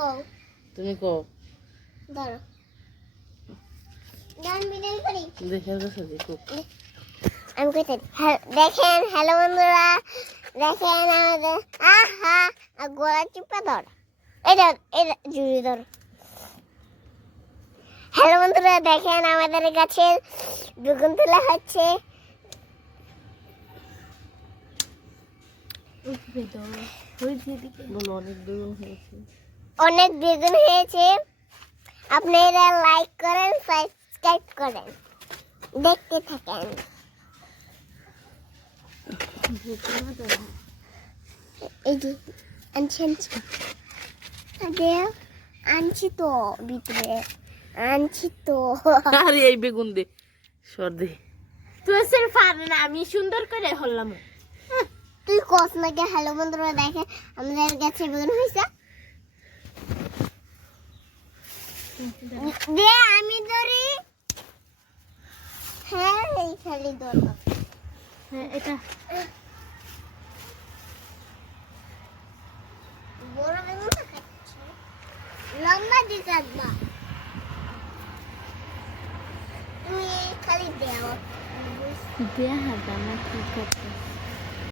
কও তুমি কও ধরো গান বিদায় করি দেখে গেছে দেখো আমি কইতে দেখেন হ্যালো বন্ধুরা দেখেন আমাদের আহা গোলা চিপা ধর এটা জুড়ে ধর হ্যালো বন্ধুরা দেখেন আমাদের কাছে বেগুন তোলা হচ্ছে বলো অনেক বেগুন হয়েছে অনেক বেগুন হয়েছে আপনারা লাইক করেন সাবস্ক্রাইব করেন দেখতে থাকেন এই যে আনছি তো ভিতরে আনছি তো আরে এই বেগুন দে সর দে তুই সির্ফ পারে না আমি সুন্দর করে হলাম তুই কস না কে হ্যালো বন্ধুরা দেখে আমাদের কাছে বেগুন হয়েছে দে আমি ধরি হ্যাঁ এই খালি ধরো হ্যাঁ এটা বড় বেগুন খাচ্ছি লম্বা দিতে না তুমি খালি দাও দেয়া হবে না কি করতে